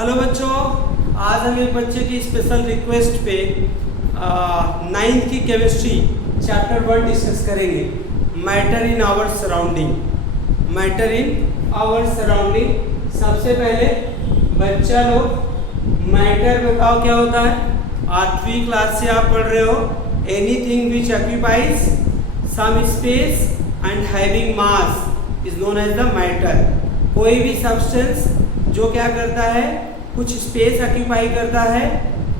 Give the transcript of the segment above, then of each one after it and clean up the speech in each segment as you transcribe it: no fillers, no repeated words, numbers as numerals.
Hello बच्चों, आज हम एक बच्चे की स्पेशल रिक्वेस्ट पे 9th की केमिस्ट्री चैप्टर 1 डिस्कस करेंगे। Matter in our surrounding. Matter in our surrounding. सबसे पहले बच्चा लोग मैटर बताओ क्या होता है। 8वीं क्लास से आप पढ़ रहे हो। Anything which occupies some space and having mass is known as the matter. कोई भी सब्सटेंस जो क्या करता है, कुछ स्पेस ऑक्यूपाई करता है,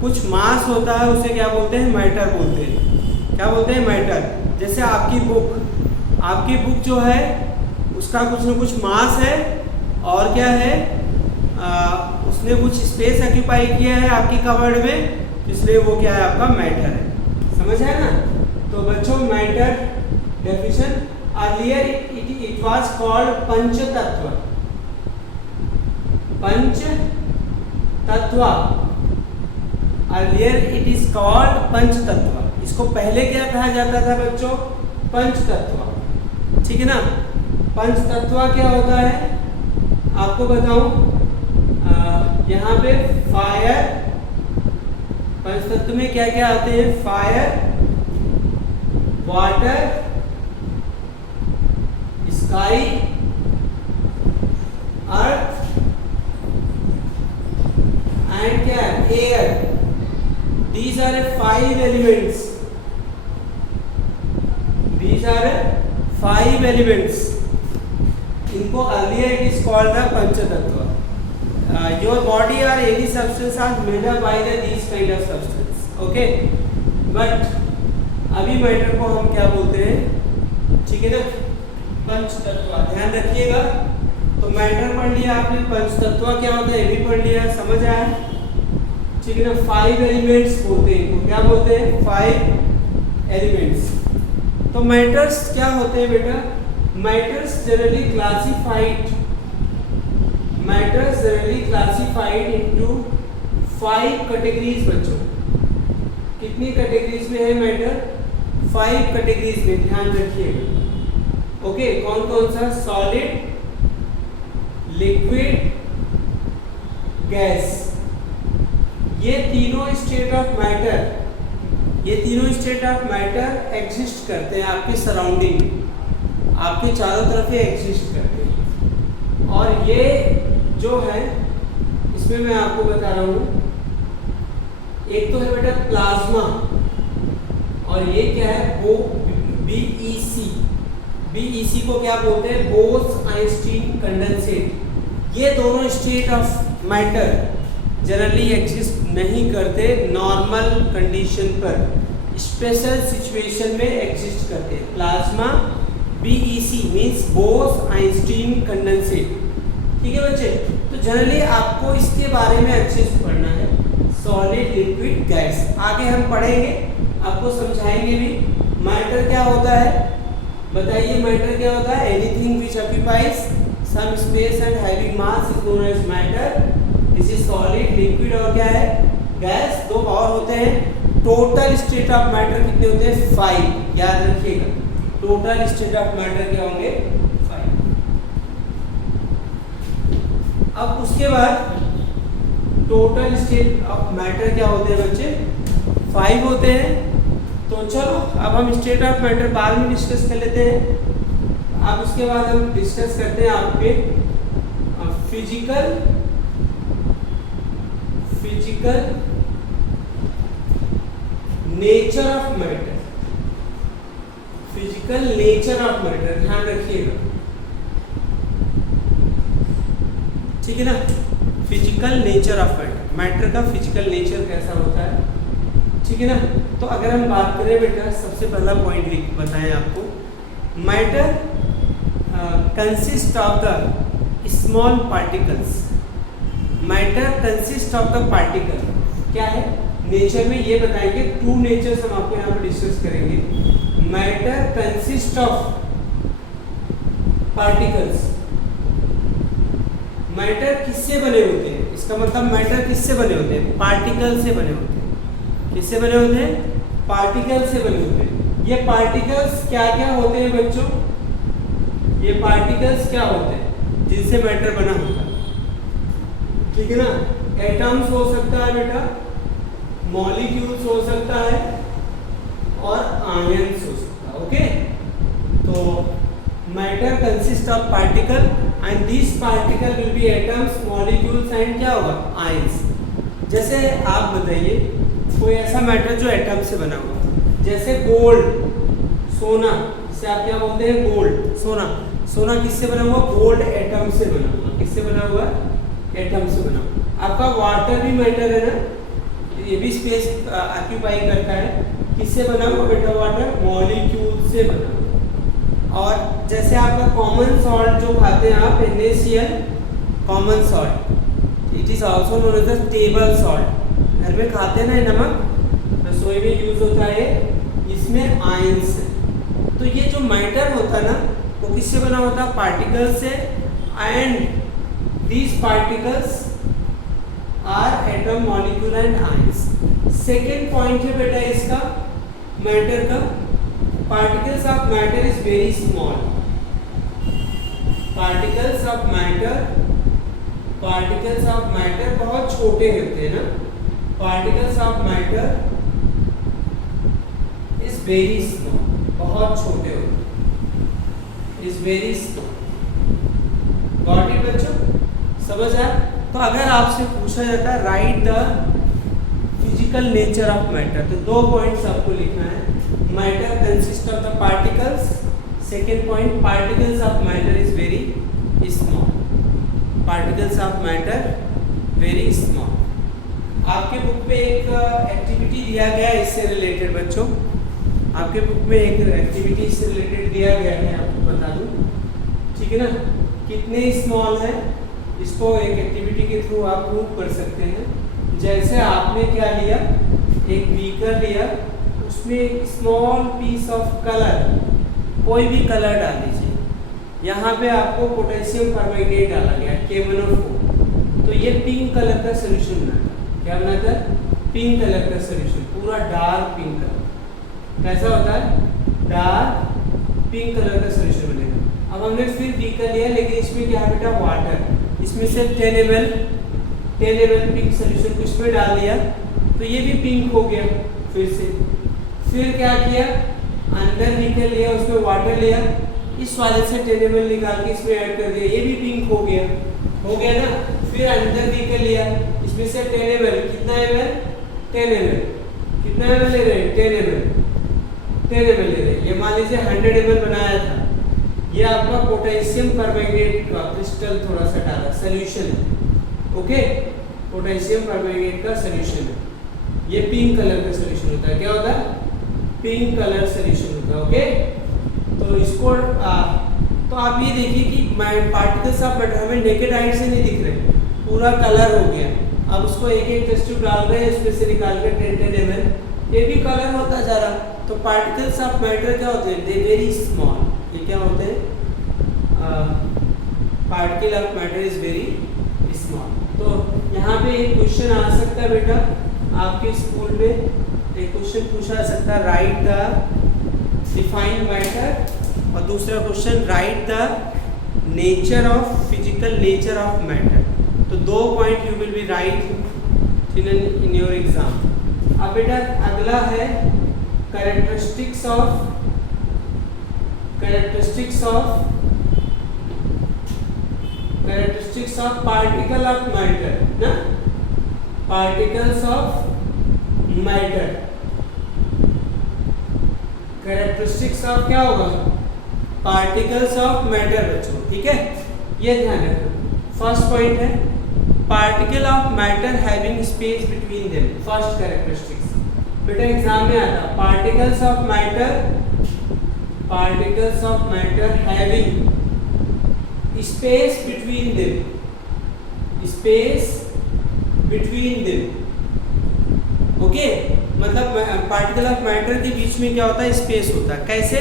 कुछ मास होता है, उसे क्या बोलते हैं, मैटर बोलते हैं। क्या बोलते हैं, मैटर। जैसे आपकी बुक जो है उसका कुछ न कुछ मास है और क्या है, उसने कुछ स्पेस ऑक्यूपाई किया है आपकी कवर्ड में, इसलिए वो क्या है, आपका मैटर है। समझ है ना। तो बच्चों, matter definition earlier it was called पंचतत्व। पंचतत्व अर्लियर इट इज कॉल्ड पंचतत्व। इसको पहले क्या कहा जाता था बच्चों, पंचतत्व। ठीक है ना। पंचतत्व क्या होता है आपको बताऊं। यहाँ पे फायर, पंचतत्व में क्या क्या आते हैं, fire, water, sky, earth and क्या air. These are 5 elements. These are 5 elements. इनको earlier it is called the पंचतत्व. Your body or any substance are made up by these kind of substance. Okay. But अभी matter को हम क्या बोलते हैं, ठीक है ना, पंचतत्व। ध्यान रखिएगा। तो मैटर पढ़ लिया आपने, पंचतत्व क्या होता है ये भी पढ़ लिया, समझ आया, ठीक है ना। 5 एलिमेंट्स बोलते हैं इनको। क्या बोलते हैं, 5 एलिमेंट्स। तो मैटर्स क्या होते हैं बेटा, matters generally classified into 5 categories. बच्चों कितनी कैटेगरीज में है मैटर, 5 कैटेगरीज में, ध्यान रखिएगा। ओके, कौन कौन सा, सॉलिड, लिक्विड, गैस। ये तीनों स्टेट ऑफ मैटर एग्जिस्ट करते हैं आपके सराउंडिंग में, आपके चारों तरफ ये एग्जिस्ट करते हैं। और ये जो है, इसमें मैं आपको बता रहा हूँ, एक तो है बेटा प्लाज्मा, और ये क्या है, बीईसी को क्या बोलते हैं, बोस-आइंस्टीन कंडेंसेट। ये दोनों state of matter generally exist नहीं करते नॉर्मल कंडीशन पर, स्पेशल सिचुएशन में एग्जिस्ट करते हैं। Plasma, BEC means Bose-Einstein condensate. ठीक है बच्चे। तो जनरली आपको इसके बारे में अच्छे से पढ़ना है, सॉलिड, लिक्विड, गैस। आगे हम पढ़ेंगे, आपको समझाएंगे भी मैटर क्या होता है। बताइए मैटर क्या होता है, anything which occupies some space and having mass is known as matter. This is solid, liquid और क्या है, गैस। 2 और होते हैं। टोटल स्टेट ऑफ मैटर कितने होते हैं, 5। याद रखिएगा, टोटल स्टेट ऑफ मैटर क्या होंगे, 5। अब उसके बाद टोटल स्टेट ऑफ मैटर क्या होते हैं बच्चे, 5 होते हैं। तो चलो अब हम स्टेट ऑफ मैटर बाद में डिस्कस कर लेते हैं। अब उसके बाद हम डिस्कस करते हैं आपके physical nature of matter. Physical nature of matter, ध्यान रखिएगा, ठीक है ना। Physical nature of matter, matter का फिजिकल नेचर कैसा होता है, ठीक है ना। तो अगर हम बात करें बेटा, सबसे पहला पॉइंट बताएं आपको, matter consist of the small particles. Matter consist of the particle क्या है नेचर में, ये बताएंगे। 2 नेचर्स हम आपको यहाँ पर डिस्कस करेंगे। Matter consist of particles. Matter किससे बने होते हैं, इसका मतलब मैटर किससे बने होते हैं, पार्टिकल से बने होते हैं। किससे बने होते हैं, पार्टिकल से बने होते हैं। ये पार्टिकल्स क्या क्या होते हैं बच्चों, ये पार्टिकल्स क्या होते हैं जिनसे मैटर बना होता है, ठीक है ना। एटम्स हो सकता है बेटा, मॉलिक्यूल्स हो सकता है और आयंस हो सकता है। ओके, तो matter consist of particle and this particle will be atoms, molecules and क्या होगा, आयंस। जैसे आप बताइए कोई ऐसा मैटर जो एटम से बना हुआ, जैसे गोल्ड, सोना, जिसे आप क्या बोलते हैं, गोल्ड, सोना। सोना किससे बना हुआ, गोल्ड एटम से बना हुआ। किससे बना हुआ, एटम से बना हुआ। आपका वाटर भी मैटर है ना, ये भी स्पेस ऑक्यूपाई करता है। किससे बना हुआ बेटा, वाटर, मॉलिक्यूल से बना हुआ। और जैसे आपका कॉमन सॉल्ट जो खाते हैं आप, NaCl, common salt, it is also known as the table salt. घर में खाते हैं ना नमक, रसोई में यूज होता है, इसमें आयंस है। तो ये जो मैटर होता है ना, वो किससे बना होता है, पार्टिकल से, and these particles are atom, molecule and ions. Second point है बेटा इसका मैटर का, particles of matter is very small. Particles of matter बहुत छोटे होते हैं ना, particles of matter is very small, बहुत छोटे होते हैं, is very small. Got it बच्चों, समझ आया? तो अगर आपसे पूछा जाता है write the physical nature of matter, तो 2 पॉइंट्स आपको लिखना है। Matter consist of the particles, second point, particles of matter is very small. Particles of matter very small. आपके बुक में एक एक्टिविटी दिया गया है इससे रिलेटेड बच्चों, आपके बुक में एक एक्टिविटी इससे रिलेटेड दिया गया है, आपको बता दूं, ठीक है ना। कितने स्मॉल है, इसको एक एक्टिविटी के थ्रू आप प्रूव कर सकते हैं। जैसे आपने क्या लिया, एक बीकर लिया, उसमें एक स्मॉल पीस ऑफ कलर, कोई भी कलर डाल दीजिए। यहाँ पे आपको पोटेशियम परमैंगनेट डाला गया, KMnO4, तो ये पिंक कलर का सोल्यूशन बनाता। क्या बनाता है, पिंक कलर का सोल्यूशन, पूरा डार्क पिंक कलर। कैसा होता है, डार्क पिंक कलर का सोल्यूशन बनेगा। अब हमने फिर बीकर लिया, लेकिन इसमें क्या है बेटा, वाटर, इसमें से 10 ml पिंक सोल्यूशन को इसमें डाल दिया, तो ये भी पिंक हो गया। फिर क्या किया, अंदर बीकर लिया, उसमें वाटर लिया, इस वाले से 10 ml निकाल के इसमें ऐड कर दिया, ये भी पिंक हो गया ना। फिर अंदर बीकर लिया, इसमें से 10 ml, कितना ml, 10 ml, कितना ml ले रहे हैं, 10 ml ले रहे हैं। ये मान लीजिए 100 ml बनाया था, ये आपका पोटेशियम परमैंगनेट का क्रिस्टल थोड़ा सा डाला, सोल्यूशन है। ओके, पोटेशियम परमैंगनेट का सोल्यूशन है, ये पिंक कलर का सोल्यूशन होता है। क्या होता है, पिंक कलर सोल्यूशन होता है। ओके, तो इसको तो आप ये देखिए कि पार्टिकल्स ऑफ मैटर हमें नेकेड आई से नहीं दिख रहे, पूरा कलर हो गया। अब उसको एक टेस्ट ट्यूब डाल रहे हैं, उसमें से निकाल कर 10 ml, ये भी कलर होता जा रहा। तो पार्टिकल्स ऑफ मैटर क्या होते हैं, दे वेरी स्मॉल। ये क्या होते हैं, particle of matter is very small. तो यहाँ पे एक क्वेश्चन आ सकता है बेटा, आपके स्कूल में एक क्वेश्चन पूछा जा सकता है, राइट द डिफाइन मैटर, और दूसरा question write the nature of, physical nature of matter. तो 2 point you will be write in your exam. अब बेटा अगला है characteristics of particle of matter ना, particles of matter, characteristics of क्या होगा, पार्टिकल्स ऑफ मैटर बच्चों, ठीक है, ये ध्यान रखना। फर्स्ट पॉइंट है particle of matter having space between them, first characteristics बेटा एग्जाम में आता, particles of matter having space between them, okay, मतलब पार्टिकल ऑफ मैटर के बीच में क्या होता है, स्पेस होता है। कैसे,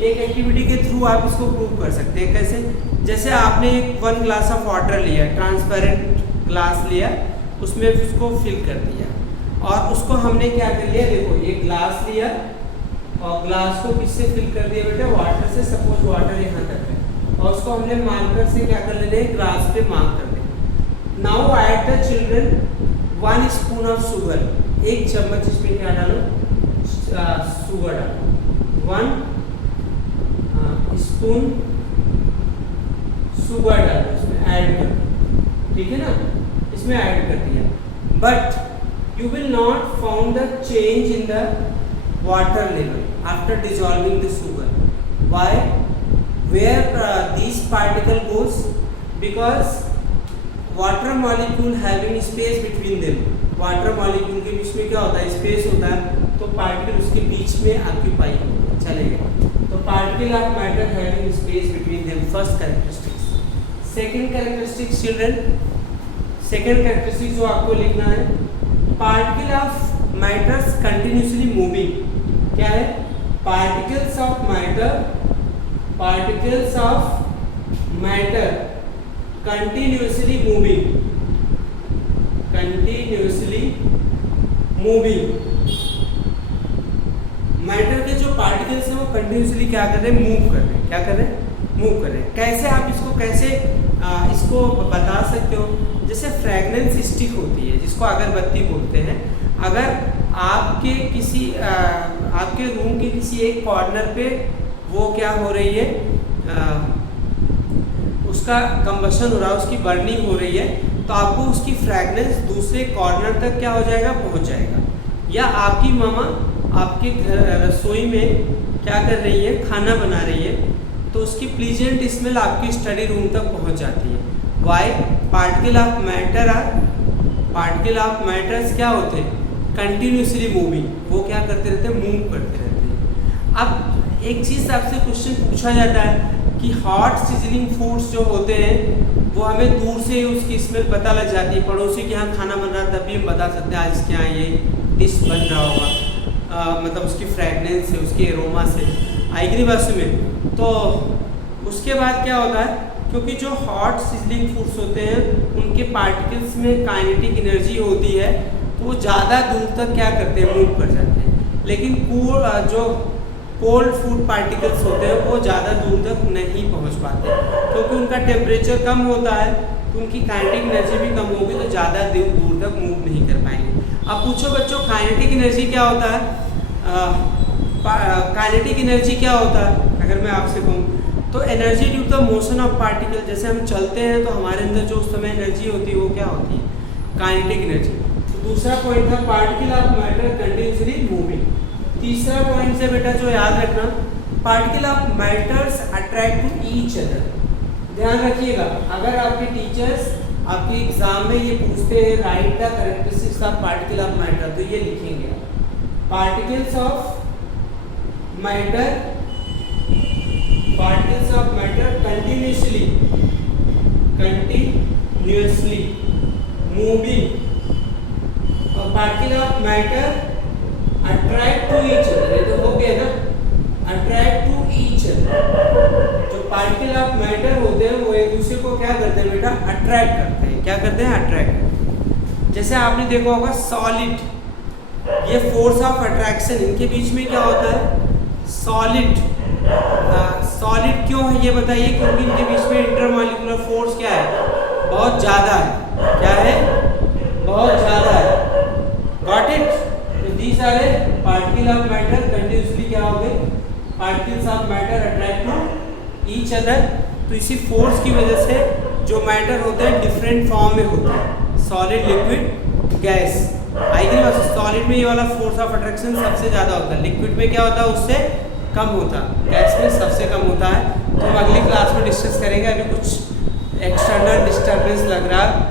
एक एक्टिविटी के थ्रू आप इसको प्रूव कर सकते हैं। कैसे, जैसे आपने एक 1 ग्लास ऑफ वाटर लिया, ट्रांसपेरेंट ग्लास लिया, उसमें उसको फिल कर दिया, और उसको हमने क्या कर लिया, देखो ये ग्लास लिया और ग्लास को किससे फिल कर दिया बेटा, वाटर से। सपोज वाटर यहाँ तक है, और उसको हमने मार्कर से क्या कर लेना है, ग्लास पे मार्क कर देना। Now add the children 1 spoon of sugar, 1 चम्मच इसमें क्या डालो, शुगर डालो, 1 स्पून शुगर डालो, इसमें ऐड कर दो, ठीक है ना, इसमें ऐड कर दिया। But you will not found the change in the water level after dissolving the sugar. Why? Where this particle goes? Because water molecule having space between them, water molecule के बीच में क्या होता है, स्पेस होता है, तो पार्टिकल उसके बीच में ऑक्यूपाई चलेगा। तो particle of matter having space between them, first characteristics. Second characteristics children, second characteristics जो आपको लिखना है, particle of matters continuously moving. क्या है? Particles of matter, particles of matter continuously moving, continuously moving. Matter के जो पार्टिकल्स हैं वो कंटिन्यूसली क्या कर रहे हैं, मूव कर रहे हैं। क्या कर रहे हैं? मूव कर रहे हैं। कैसे आप इसको कैसे इसको बता सकते हो? जैसे फ्रेगनेंस स्टिक होती है जिसको अगरबत्ती बोलते हैं, अगर आपके किसी आपके रूम के किसी एक कॉर्नर पे वो क्या हो रही है, उसका कंबशन हो रहा है, उसकी बर्निंग हो रही है, तो आपको उसकी फ्रेगनेंस दूसरे कॉर्नर तक क्या हो जाएगा, पहुंच जाएगा। या आपकी मामा आपके घर रसोई में क्या कर रही है, खाना बना रही है, तो उसकी प्लीजेंट स्मेल आपकी स्टडी रूम तक पहुंच जाती है। Why? Particle of matter are, particle of matters क्या होते हैं, कंटिन्यूसली मूविंग, वो क्या करते रहते हैं, मूव करते रहते हैं। अब एक चीज़ आपसे क्वेश्चन पूछा जाता है कि हॉट सिजलिंग फूड्स जो होते हैं वो हमें दूर से ही उसकी स्मेल पता लग जाती है, पड़ोसी के यहाँ खाना बन रहा है तभी हम बता सकते हैं आज इसके यहाँ ये डिश बन रहा होगा, मतलब उसकी फ्रेगनेंस से, उसके एरोमा से आएगी नहीं बात में। तो उसके बाद क्या होता है, क्योंकि जो हॉट सिजलिंग फूड्स होते हैं उनके पार्टिकल्स में काइनेटिक एनर्जी होती है, तो वो ज़्यादा दूर तक क्या करते हैं, मूव कर जाते हैं। लेकिन जो कोल्ड फूड पार्टिकल्स होते हैं वो ज़्यादा दूर तक नहीं पहुंच पाते, क्योंकि उनका टेम्परेचर कम होता है, तो उनकी काइनेटिक एनर्जी भी कम होगी, तो ज़्यादा दूर तक मूव नहीं कर पाएंगे। अब पूछो बच्चों, काइनेटिक एनर्जी क्या होता है? काइनेटिक एनर्जी क्या होता है अगर मैं आपसे कहूँ तो energy due to the motion of particle. जैसे हम चलते हैं तो हमारे अंदर जो उस समय एनर्जी होती है वो क्या होती है, काइनेटिक एनर्जी। तो दूसरा पॉइंट था particle of matter continuously moving. तीसरा पॉइंट से बेटा जो याद रखना, particle of matters attract to each other. ध्यान रखिएगा, अगर आपके टीचर्स आपके एग्जाम में ये पूछते हैं write the characteristics of particle of matter, तो ये लिखेंगे particles of matter, particles of matter continuously moving, और particle of matter attract to each other. ये तो हो गया ना, अट्रैक्ट टू ईच अदर। जो पार्टिकल ऑफ मैटर होते हैं वो एक दूसरे को क्या करते हैं बेटा, अट्रैक्ट करते हैं। क्या करते हैं, अट्रैक्ट करते हैं। जैसे आपने देखा होगा सॉलिड, ये फोर्स ऑफ अट्रैक्शन, इनके बीच में क्या होता है, सॉलिड। सॉलिड क्यों है ये बताइए, क्योंकि इनके बीच में इंटरमॉलिक्यूलर फोर्स क्या है, बहुत ज़्यादा है। क्या है, बहुत ज़्यादा है। Got it? These are particle of matter continuously क्या हो गए, particles of matter attract to each other। तो इसी फोर्स की वजह से जो मैटर होते हैं डिफरेंट फॉर्म में होते हैं, सॉलिड, लिक्विड, गैस। आएगी ना, सॉलिड में ये वाला फोर्स ऑफ अट्रैक्शन सबसे ज़्यादा होता है, लिक्विड में क्या होता है उससे कम होता है, गैस में सबसे कम होता है। तो हम अगली क्लास में डिस्कस करेंगे। अभी कुछ एक्सटर्नल डिस्टर्बेंस लग रहा है